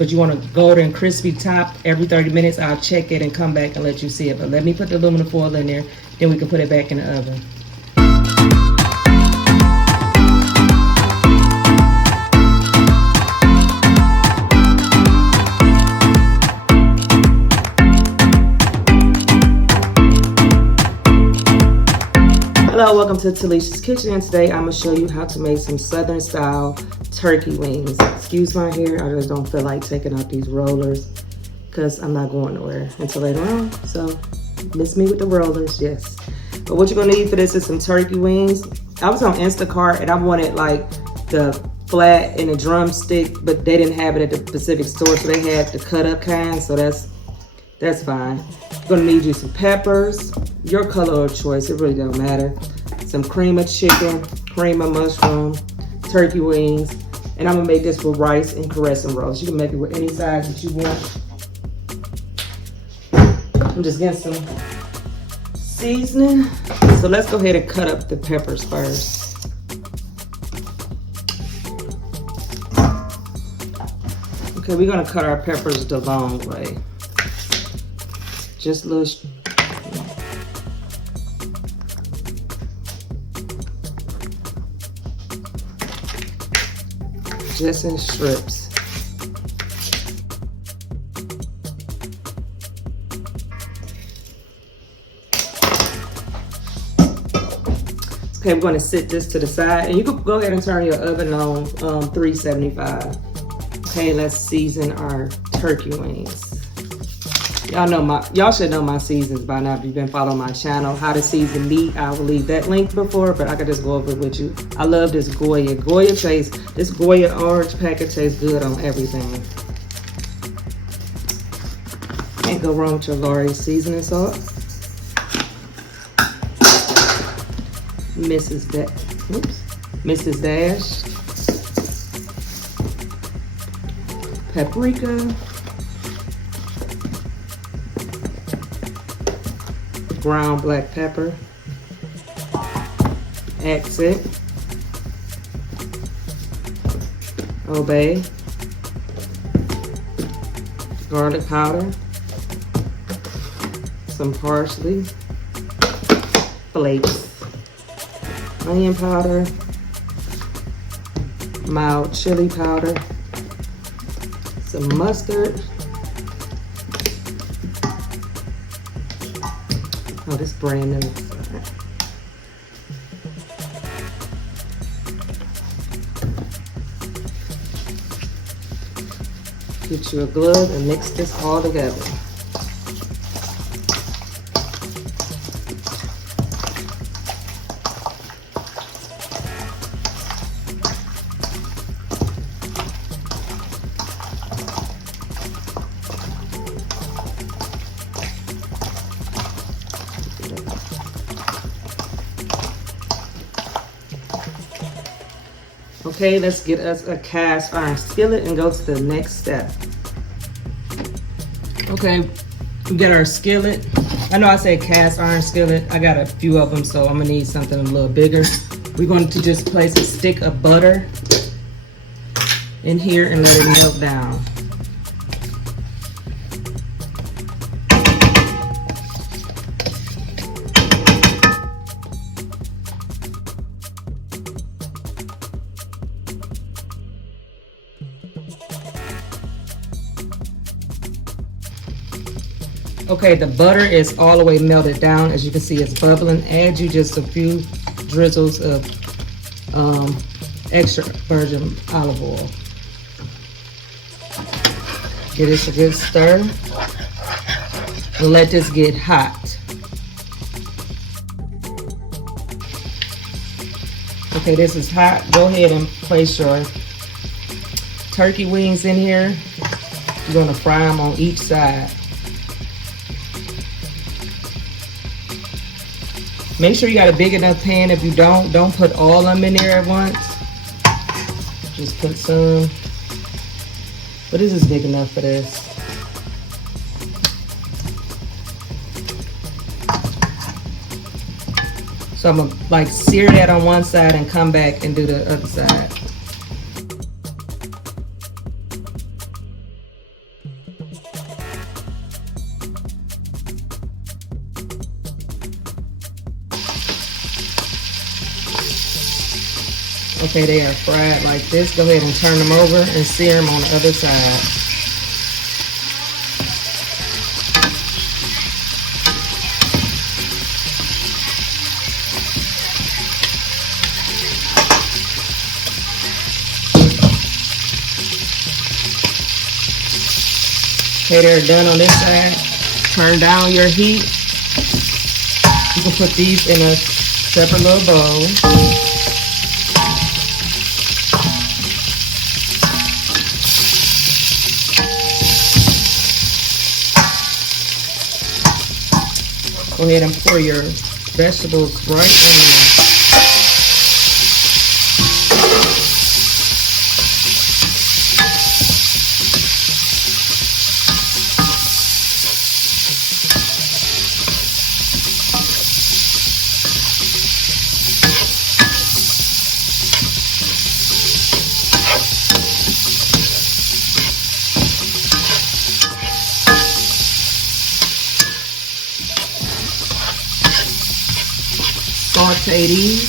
But you want a golden crispy top every 30 minutes. I'll check it and come back and let you see it. But let me put the aluminum foil in there, then we can put it back in the oven. Hello, welcome to Talessia's Kitchen, and today I'm going to show you how to make some Southern style turkey wings. Excuse my hair, I just don't feel like taking out these rollers because I'm not going nowhere until later on. So, miss me with the rollers, yes. But what you're going to need for this is some turkey wings. I was on Instacart and I wanted like the flat and a drumstick, but they didn't have it at the Pacific store, so they had the cut up kind, so that's fine. You're gonna need you some peppers, your color of choice, it really don't matter. Some cream of chicken, cream of mushroom, turkey wings, and I'm gonna make this with rice and crescent rolls. You can make it with any size that you want. I'm just getting some seasoning. So let's go ahead and cut up the peppers first. Okay, we're gonna cut our peppers the long way. Just little, just in strips. Okay, we're going to sit this to the side, and you can go ahead and turn your oven on 375. Okay, let's season our turkey wings. Y'all should know my seasons by now if you've been following my channel. How to season meat, I will leave that link before, but I could just go over it with you. I love this Goya. This Goya orange packet tastes good on everything. Can't go wrong with your Lorry seasoning salt. Mrs. Dash. Paprika. Ground black pepper, accent, obey, garlic powder, some parsley, flakes, onion powder, mild chili powder, some mustard. Oh, this brand new. Get you a glove and mix this all together. Okay, let's get us a cast iron skillet and go to the next step. Okay, we got our skillet. I know I said cast iron skillet. I got a few of them, so I'm gonna need something a little bigger. We're going to just place a stick of butter in here and let it melt down. Okay, the butter is all the way melted down. As you can see, it's bubbling. Add you just a few drizzles of extra virgin olive oil. Give this a good stir and let this get hot. Okay, this is hot. Go ahead and place your turkey wings in here. You're gonna fry them on each side. Make sure you got a big enough pan. If you don't put all of them in there at once. Just put some. But this is big enough for this. So I'm gonna like sear that on one side and come back and do the other side. Okay, they are fried like this. Go ahead and turn them over and sear them on the other side. Okay, they're done on this side. Turn down your heat. You can put these in a separate little bowl. Go ahead and pour your vegetables right in there. Saute these.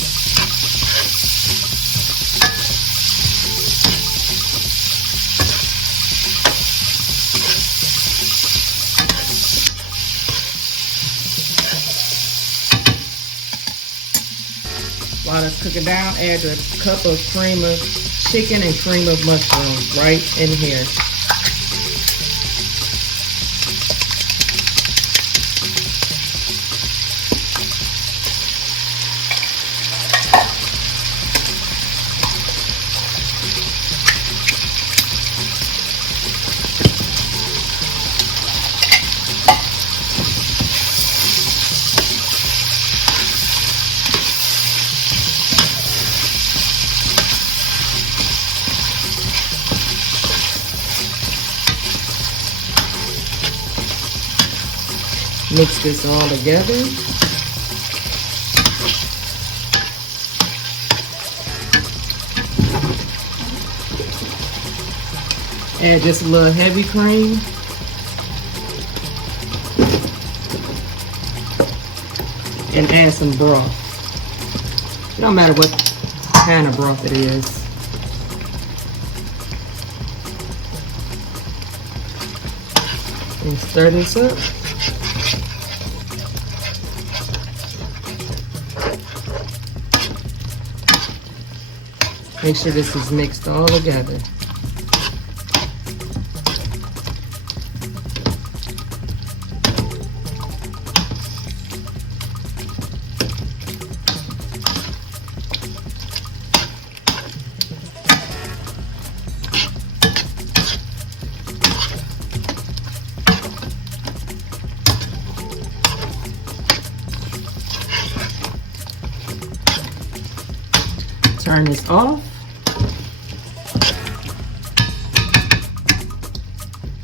While it's cooking down, add a cup of cream of chicken and cream of mushrooms right in here. Mix this all together. Add just a little heavy cream. And add some broth. It don't matter what kind of broth it is. And stir this up. Make sure this is mixed all together. Turn this off.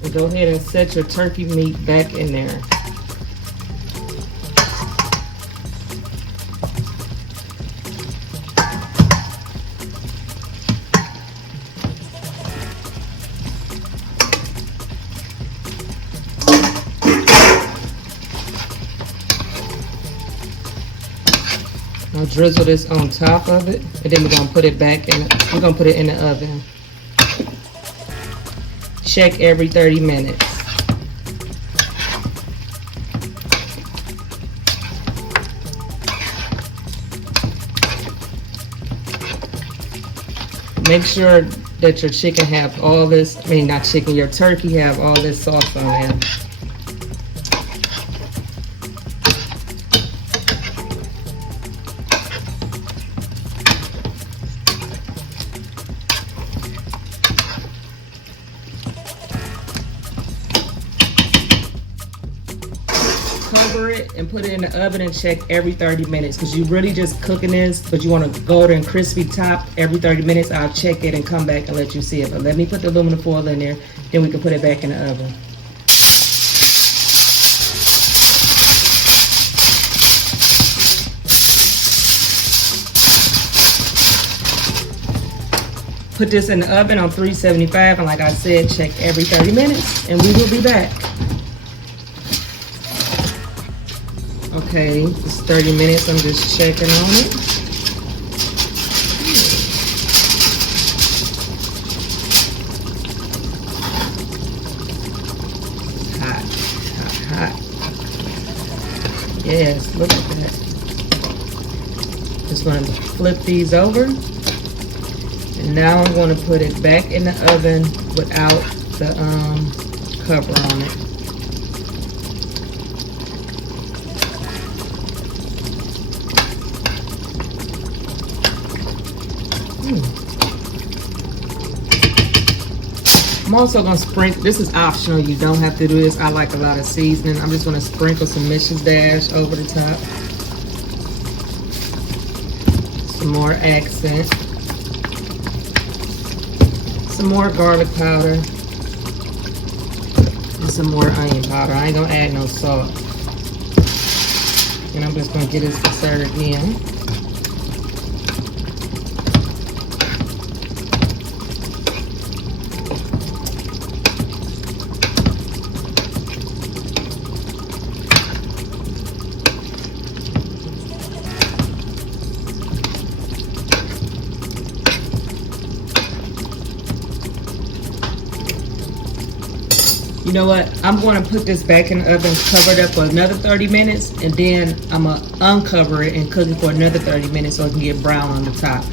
And go ahead and set your turkey meat back in there. Now drizzle this on top of it, and then we're gonna put it back in. We're gonna put it in the oven. Check every 30 minutes. Make sure that your chicken have all this, not chicken, your turkey have all this sauce on there. Cover it and put it in the oven and check every 30 minutes because you really just cooking this, but you want a golden crispy top every 30 minutes. I'll check it and come back and let you see it. But let me put the aluminum foil in there, then we can put it back in the oven. Put this in the oven on 375, and like I said, check every 30 minutes, and we will be back. Okay, it's 30 minutes. I'm just checking on it. Yes, look at that. Just gonna flip these over. And now I'm gonna put it back in the oven without the cover on it. I'm also gonna sprinkle, this is optional, you don't have to do this. I like a lot of seasoning. I'm just gonna sprinkle some Mrs. Dash over the top. Some more accent. Some more garlic powder. And some more onion powder. I ain't gonna add no salt. And I'm just gonna get this stirred again. You know what? I'm going to put this back in the oven, cover it up for another 30 minutes, and then I'm going to uncover it and cook it for another 30 minutes so it can get brown on the top.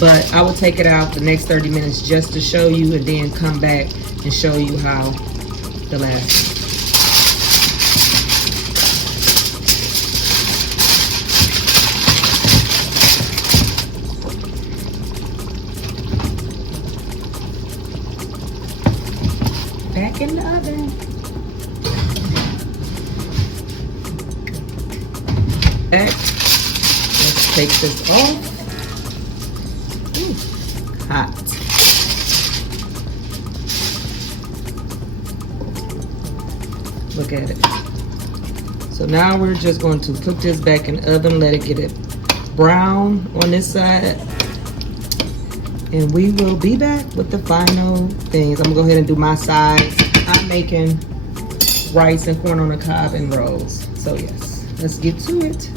But I will take it out the next 30 minutes just to show you, and then come back and show you how the last. Back in the oven. Let's take this off. Ooh, hot. Look at it. So now we're just going to put this back in the oven, let it get it brown on this side. And we will be back with the final things. I'm gonna go ahead and do my sides. I'm making rice and corn on the cob and rolls. So yes, let's get to it.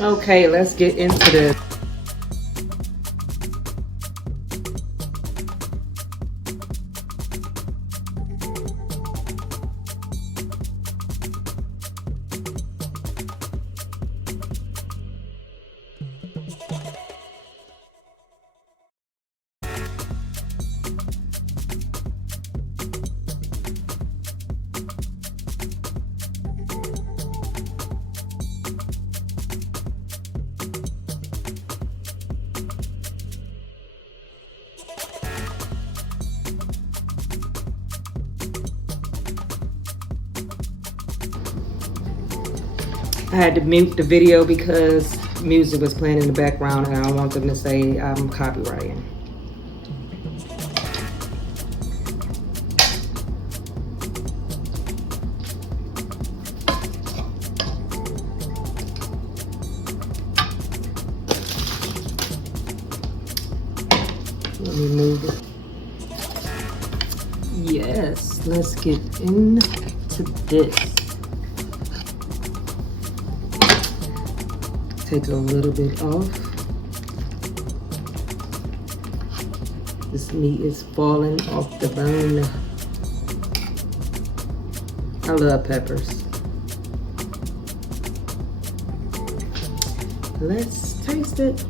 Okay, let's get into this. I had to mute the video because music was playing in the background and I don't want them to say I'm copyrighting. Let me move it. Yes, let's get into this. Take a little bit off. This meat is falling off the bone. I love peppers. Let's taste it.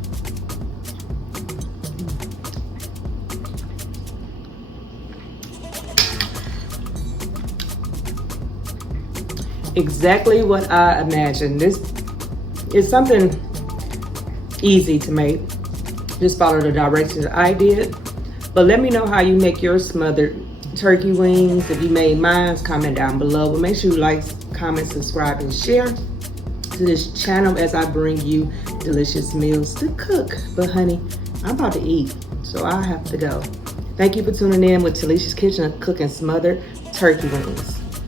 Exactly what I imagined. This is something easy to make. Just follow the directions I did. But let me know how you make your smothered turkey wings. If you made mine, comment down below. But make sure you like, comment, subscribe, and share to this channel as I bring you delicious meals to cook. But honey, I'm about to eat, so I have to go. Thank you for tuning in with Talessia's Kitchen, cooking smothered turkey wings.